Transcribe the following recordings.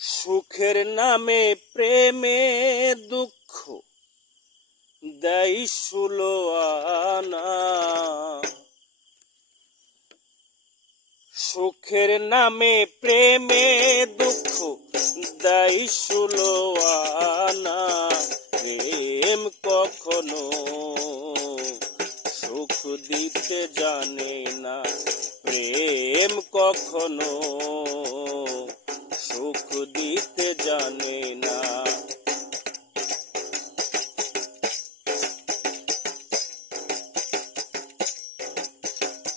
সুখের নামে প্রেমে দুঃখ দেয় ষোলো আনা। সুখের নামে প্রেমে দুঃখ দেয় ষোলো আনা। প্রেম কখনো সুখ দিতে জানে না, প্রেম কখনো সুখ দিতে জানে না।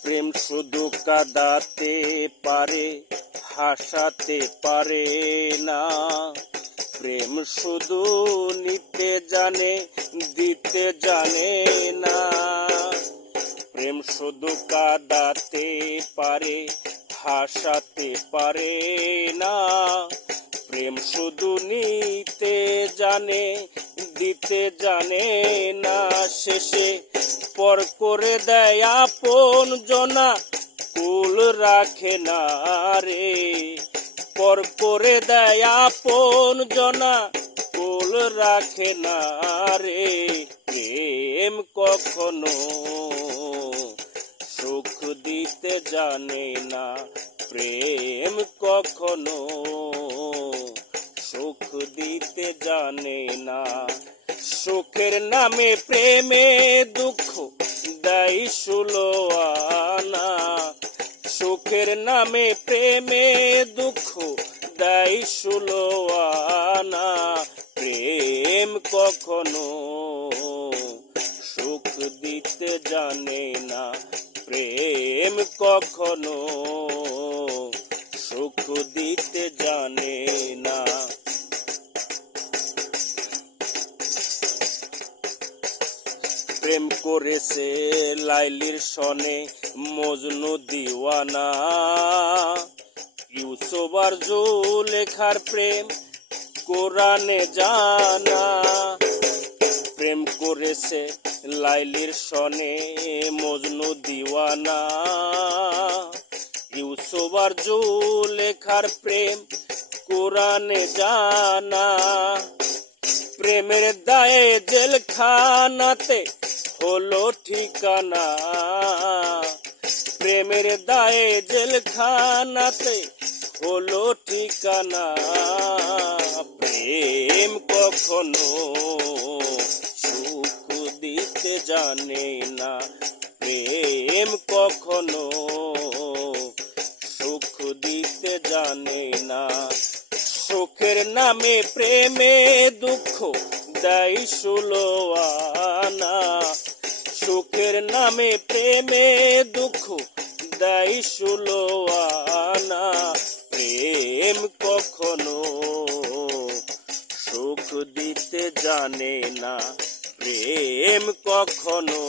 প্রেম শুধু কাঁদাতে পারে, হাসাতে পারে না। প্রেম শুধু নিতে জানে, দিতে জানে না। প্রেম শুধু কাঁদাতে পারে, হাসাতে পারে না। প্রেম শুধু নিতে জানে, দিতে জানে না। শেষে পর করে দেয় আপন জনা, কুল রাখে না রে। পর করে দেয় আপন জনা, কুল রাখে না রে। প্রেম কখনো সুখ দিতে জানে না, প্রেম কখনো সুখ দিতে জানে না। সুখের নামে প্রেমে দুঃখ দেয় ষোলো আনা। সুখের নামে প্রেমে দুঃখ দেয় ষোলো আনা। প্রেম কখনো সুখ দিতে জানে না, প্রেম কখনো সুখ দিতে জানে না। প্রেম করেছে লাইলির সনে মজনু দিওয়ানা। ইউসুফ আর জুলেখার প্রেম কোরআনে জানা। প্রেম করেছে লাইলির সনে মজনু দিওয়ানা। ইউসুফ আর জুলেখার প্রেম কোরআনে জানা। প্রেমের দায়ে জেলখানাতে হলো ঠিকানা। প্রেমের দায়ে জেলখানাতে হলো ঠিকানা। প্রেম কখনো সুখ দিতে জানে না, প্রেম কখনো সুখ দিতে জানে না। সুখের নামে প্রেমে দুঃখ দেয় ষোলো আনা। সুখের নামে প্রেমে দুঃখ দেয় ষোলো আনা। প্রেম কখনো সুখ দিতে জানে না, প্রেম কখনো